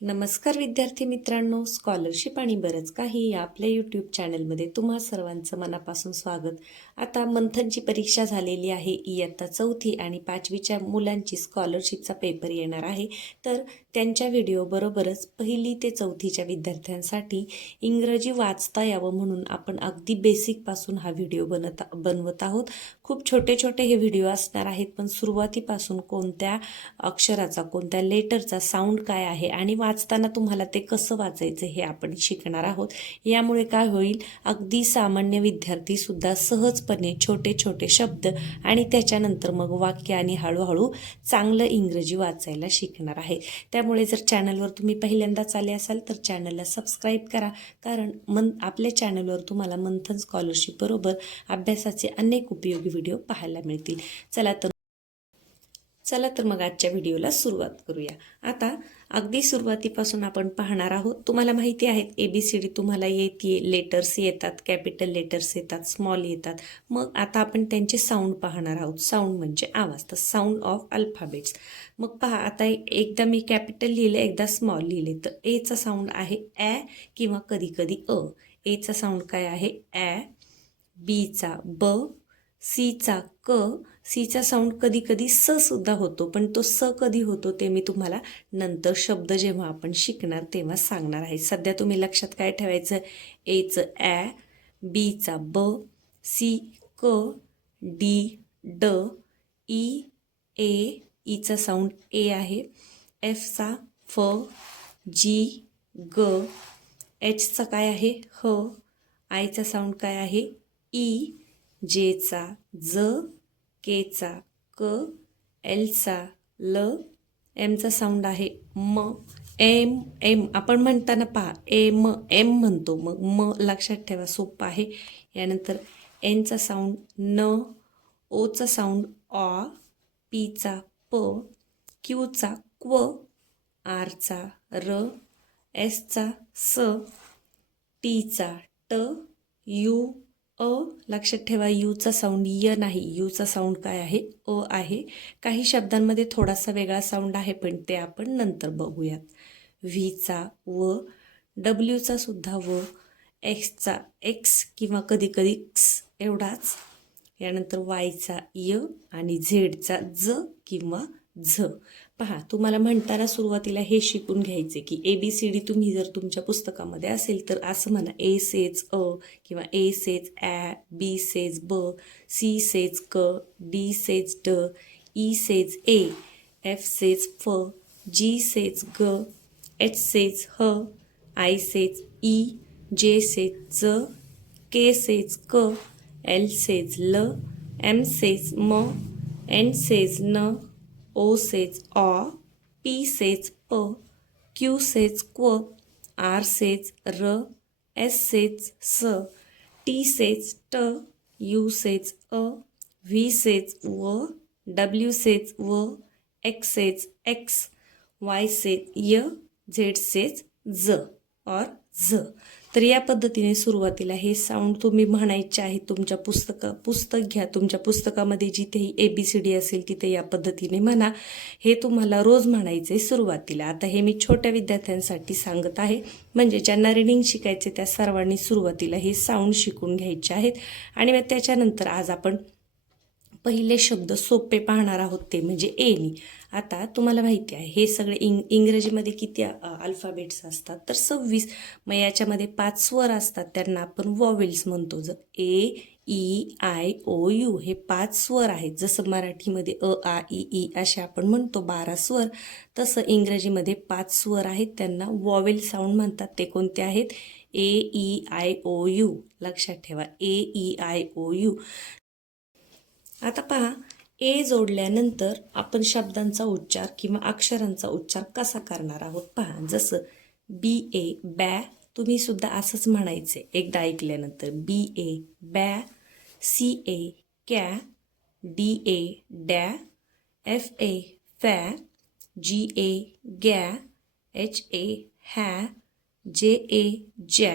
नमस्कार विद्यार्थी मित्रांनो, स्कॉलरशिप आणि बरंच काही या आपल्या यूट्यूब चॅनलमध्ये तुम्हा सर्वांचं मनापासून स्वागत. आता मंथनची परीक्षा झालेली आहे. इयत्ता 4थी आणि 5वीच्या मुलांची स्कॉलरशिपचा पेपर येणार आहे. तर त्यांच्या व्हिडिओबरोबरच 1ली ते 4थीच्या विद्यार्थ्यांसाठी इंग्रजी वाचता यावं म्हणून आपण अगदी बेसिकपासून हा व्हिडिओ बनवत आहोत. खूप छोटे छोटे हे व्हिडिओ असणार आहेत, पण सुरुवातीपासून कोणत्या अक्षराचा, कोणत्या लेटरचा साऊंड काय आहे आणि वाचताना तुम्हाला ते कसं वाचायचं हे आपण शिकणार आहोत. यामुळे काय होईल, अगदी सामान्य विद्यार्थी सुद्धा सहजपणे छोटे छोटे शब्द आणि त्याच्यानंतर मग वाक्य आणि हळूहळू चांगलं इंग्रजी वाचायला शिकणार आहे. त्यामुळे जर चॅनलवर तुम्ही पहिल्यांदाच आले असाल तर चॅनलला सबस्क्राईब करा, कारण आपल्या चॅनलवर तुम्हाला मंथन स्कॉलरशिप बरोबर अभ्यासाचे अनेक उपयोगी व्हिडिओ पाहायला मिळतील. चला तर मग आजच्या व्हिडिओला सुरुवात करूया. आता अगदी सुरुवातीपासून आपण पाहणार आहोत. तुम्हाला माहिती आहे ABCD तुम्हाला येते, लेटर्स येतात, कॅपिटल लेटर्स येतात, स्मॉल येतात. मग आता आपण त्यांचे साऊंड पाहणार आहोत. साऊंड म्हणजे आवाज, तर साऊंड ऑफ अल्फाबेट्स. मग पहा, आता एकदा मी कॅपिटल लिहिले, एकदा स्मॉल लिहिले. तर एचा साऊंड आहे ॲ किंवा कधी कधी अ. एचा साऊंड काय आहे ॲ, बीचा ब, सीचा क. सीचा साऊंड कधी कधी स सुद्धा होतो, पण तो स कधी होतो ते मी तुम्हाला नंतर शब्द जेव्हा आपण शिकणार तेव्हा सांगणार आहे. सध्या तुम्ही लक्षात काय ठेवायचं, एचं ॲ, बीचा ब, सी क, डी ड, E A, Icha sound A आहे, एफचा फ, जी ग, एचचा काय आहे ह, आयचा साऊंड काय आहे ई, जेचा ज, केचा क, एलचा ल, एमचा साऊंड आहे म, एम. एम आपण म्हणताना पहा एम एम म्हणतो, मग म लक्षात ठेवा, सोपं आहे. यानंतर एनचा साऊंड न, ओचा साऊंड ऑ, पीचा प, क्यूचा क्व, आरचा र, एसचा स, टीचा ट, यू अ. लक्षात ठेवा यूचा साऊंड य नाही, यूचा साऊंड काय आहे अ आहे. काही शब्दांमध्ये थोडासा वेगळा साऊंड आहे, पण ते आपण नंतर बघूयात. व्हीचा व, डब्ल्यूचा सुद्धा व, एक्सचा एक्स किंवा कधी कधी क्स एवढाच. यानंतर वायचा य आणि झेडचा ज किंवा झ. पहा, तुम्हाला म्हणताना सुरुवातीला हे शिकून घ्यायचे की ABCD तुम्ही जर तुमच्या पुस्तकामध्ये असेल तर असं म्हणा, ए सेज अ किंवा ए सेज ॲ, बी सेज ब, सी सेज क, डी सेज ड, ई सेज ए, एफ सेज फ, जी सेज ग, एच सेज ह, आय सेज ई, जे सेज ज, के सेज क, एल सेज ल, एम सेज म, एन सेज न, ओ सेज ऑ, पी सेज प, क्यू सेज क्व, आर सेज र, एस सेज स, टी सेज ट, you says a, V says व, डब्ल्यू सेज व, x says x, Y says य, झेड सेज ज और झ. तर या पद्धतीने सुरुवातीला हे साऊंड तुम्ही म्हणायचे आहे. तुमच्या पुस्तक घ्या, तुमच्या पुस्तकामध्ये जिथेही ABCD असेल तिथे या पद्धतीने म्हणा. हे तुम्हाला रोज म्हणायचे सुरुवातीला. आता हे मी छोट्या विद्यार्थ्यांसाठी सांगत आहे, म्हणजे ज्यांना रीडिंग शिकायचे त्या सर्वांनी सुरुवातीला हे साऊंड शिकून घ्यायचे आहेत. आणि मग त्याच्यानंतर आज आपण पहिले शब्द सोपे पाहणार आहोत, ते म्हणजे एनी. आता तुम्हाला माहिती आहे हे सगळे इंग्रजीमध्ये किती अल्फाबेट्स असतात, तर 26. मग याच्यामध्ये 5 स्वर असतात, त्यांना आपण वॉवेल्स म्हणतो. जर ए, ई, आय, ओ, यू हे 5 स्वर आहेत. जसं मराठीमध्ये अ, आ, इ, ई असे आपण म्हणतो 12 स्वर, तसं इंग्रजीमध्ये 5 स्वर आहेत, त्यांना वॉवेल साऊंड म्हणतात. ते कोणते आहेत? ए, ई, आय, ओ, यू. लक्षात ठेवा, ए, ई, आय, ओ, यू. आता पहा, ए जोडल्यानंतर आपण शब्दांचा उच्चार किंवा अक्षरांचा उच्चार कसा करणार आहोत पहा. जसं BA बॅ, तुम्ही सुद्धा असंच म्हणायचे एकदा ऐकल्यानंतर. BA बॅ, CA कॅ, DA डॅ, FA फॅ, GA गॅ, HA हॅ, JA जॅ,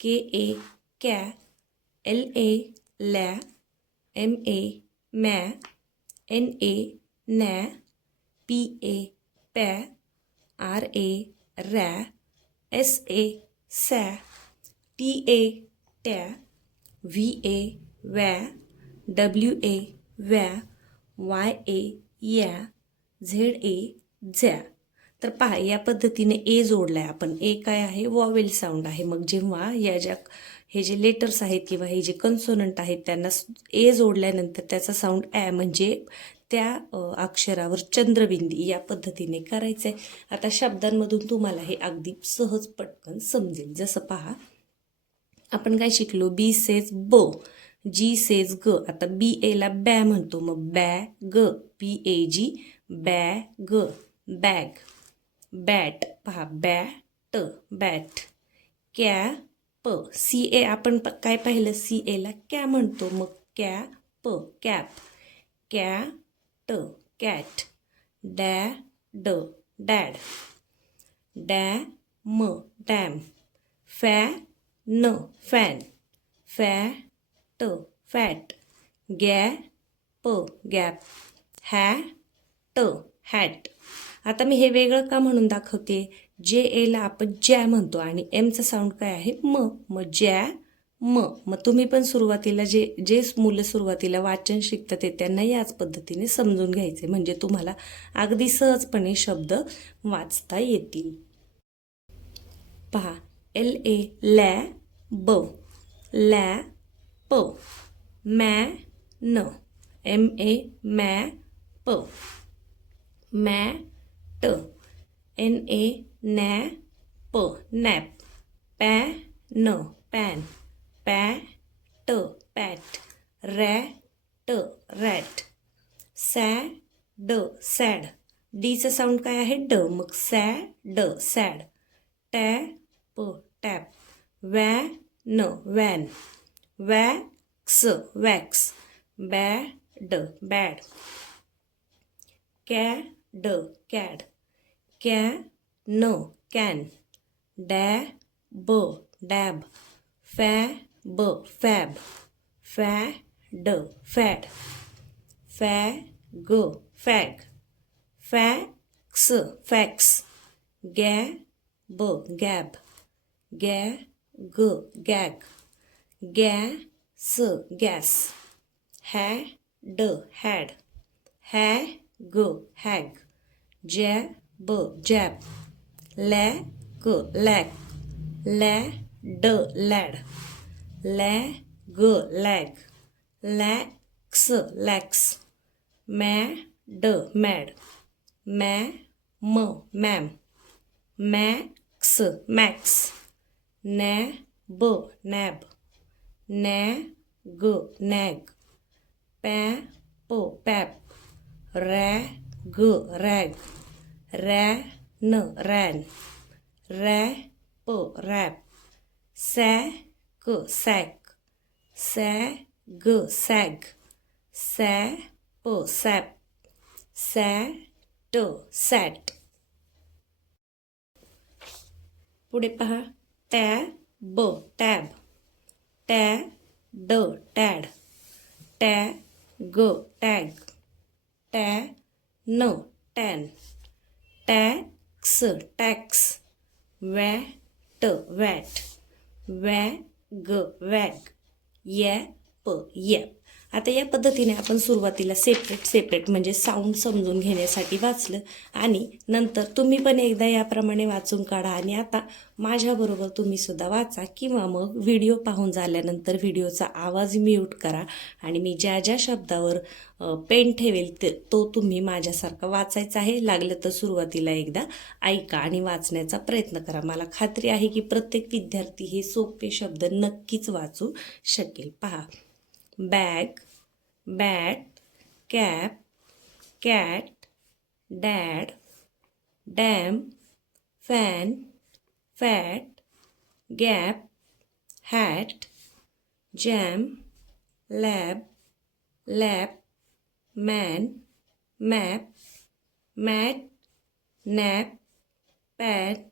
KA कॅ, LA लॅ, MA मॅ, NA नॅ, PA पॅ, RA रॅ, SA सॅ, TA ट्या, VA व्या, WA व्या, YA या, ZA ज्या. तर पहा या पद्धतीने ए जोडलाय आपण. ए काय आहे? वॉवेल साऊंड आहे. मग जेव्हा हे जे लेटर्स आहेत किंवा हे जे कन्सोनंट आहेत त्यांना ए जोडल्यानंतर त्याचा साऊंड ॲ म्हणजे त्या अक्षरावर चंद्रबिंदी या पद्धतीने करायचं आहे. आता शब्दांमधून तुम्हाला हे अगदी सहज पटकन समजेल. जसं पहा आपण काय शिकलो? बी सेज ब, जी सेज ग. आता बी एला बॅ म्हणतो, मग बॅ ग, BAG बॅग, बॅग, बॅट. पहा बॅट, बॅट, कॅप, CA आपण काय पाहिलं? CA कॅ म्हणतो, मग cap, cap, cat, cat, dad, dad, dam, dam, fan, fan, fat, fat, gap, gap, hat, hat. आता मी हे वेगळं का म्हणून दाखवते? जे एला आपण ज्या म्हणतो आणि एमचा साऊंड काय आहे? मग ज्या मग तुम्ही पण सुरुवातीला जे मुलं सुरुवातीला वाचन शिकतात ते त्यांना याच पद्धतीने समजून घ्यायचे म्हणजे तुम्हाला अगदी सहजपणे शब्द वाचता येतील. पहा LA lab, lap, man, MA map, mat, NA nap, nap, pan, pan, pat, pat, rat, rat, sad, sad. डीचं साऊंड काय आहे? ड, मग sad, sad, tap, tap, van, van, wax, wax, bad, bad, cad, cad, can, can, dab, dab, fab, fab, fad, fad, fag, fag, fax, fax, gab, gab, gag, gag, gas, gas, had, had, hag, hag, jab, jab, lag, lag, lad, lad, lag, lag, lakhs, lakhs, mad, mad, ma'am, ma'am, max, max, nab, nab, nag, nag, pap, pap, rag, rag, ran, ran, rap, rap, sack, sack, sag, sag, sap, sap, sat, sat. पुढे पहा tab, tab, tad, tad, tag, tag, tan, tan, tax, tax, vat, vat, wag, wag, yap, yap. आता या पद्धतीने आपण सुरुवातीला separate म्हणजे sound समजून घेण्यासाठी वाचलं आणि नंतर तुम्ही पण एकदा याप्रमाणे वाचून काढा आणि आता माझ्याबरोबर तुम्ही सुद्धा वाचा किंवा मग व्हिडिओ पाहून झाल्यानंतर व्हिडिओचा आवाज म्यूट करा आणि मी ज्या ज्या शब्दावर पेन ठेवेल तो तुम्ही माझ्यासारखा वाचायचा आहे. लागलं तर सुरुवातीला एकदा ऐका आणि वाचण्याचा प्रयत्न करा. मला खात्री आहे की प्रत्येक विद्यार्थी हे सोपे शब्द नक्कीच वाचू शकेल. पहा bag, bat, cap, cat, dad, dam, fan, fat, gap, hat, jam, lab, lap, man, map, mat, nap, pat,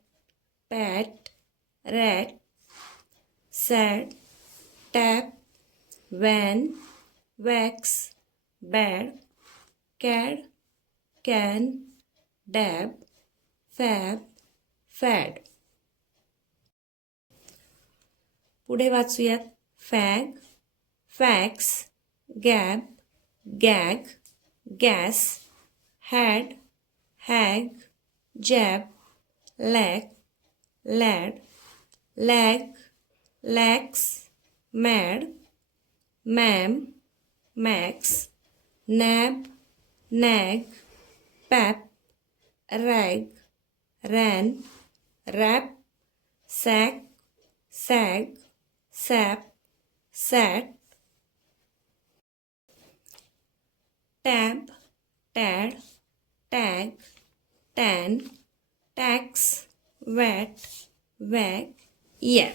pat, rat, sad, tap, van, wax, bad, cad, can, dab, fab, fad. पुढे वाचूयात. Fag, fax, gab, gag, gas, had, hag, jab, lack, lad, lag, lax, mad, ma'am, max, nab, nag, pap, rag, ran, rap, sack, sag, sap, sat, tab, tad, tag, tan, tax, vat, wag, या.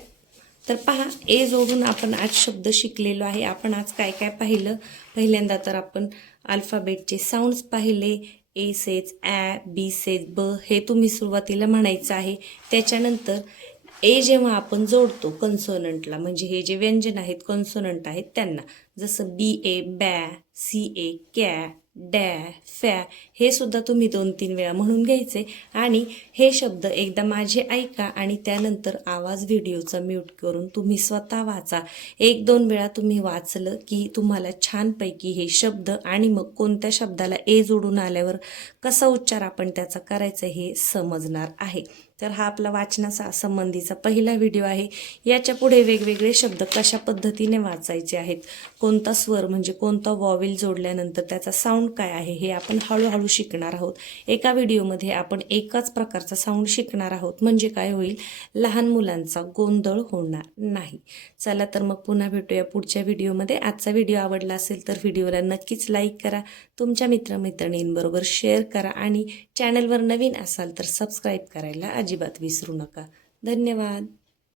तर पहा, ए जोडून आपण आज शब्द शिकलेलो आहे. आपण आज काय काय पाहिलं? पहिल्यांदा तर आपण अल्फाबेटचे साऊंड्स पाहिले. ए सेज ॲ, बी सेज ब, हे तुम्ही सुरुवातीला म्हणायचं आहे. त्याच्यानंतर ए जेव्हा आपण जोडतो कन्सोनंटला, म्हणजे हे जे व्यंजन आहेत कन्सोनंट आहेत त्यांना, जसं बी ए बॅ, सी ए कॅ, डॅ, फॅ, हे सुद्धा तुम्ही 2-3 वेळा म्हणून घ्यायचे. आणि हे शब्द एकदा माझे ऐका आणि त्यानंतर आवाज व्हिडिओचा म्यूट करून तुम्ही स्वतः वाचा. 1-2 वेळा तुम्ही वाचलं की तुम्हाला छानपैकी हे शब्द आणि मग कोणत्या शब्दाला ए जोडून आल्यावर कसा उच्चार आपण त्याचा करायचा हे समजणार आहे. तर हा आपला वाचनाचा संबंधीचा पहिला व्हिडिओ आहे. याच्या पुढे वेगवेगळे शब्द कशा पद्धतीने वाचायचे आहेत, कोणता स्वर म्हणजे कोणता वॉवेल जोडल्यानंतर त्याचा साऊंड काय आहे, हे आपण हळूहळू शिकणार आहोत. एका व्हिडिओमध्ये आपण एकाच प्रकारचा साऊंड शिकणार आहोत, म्हणजे काय होईल, लहान मुलांचा गोंधळ होणार नाही. चला तर मग पुन्हा भेटूया पुढच्या व्हिडिओमध्ये. आजचा व्हिडिओ आवडला असेल तर व्हिडिओला नक्कीच लाईक करा, तुमच्या मित्रमैत्रिणींबरोबर शेअर करा आणि चॅनलवर नवीन असाल तर सबस्क्राईब करायला अजिबात विसरू नका. धन्यवाद.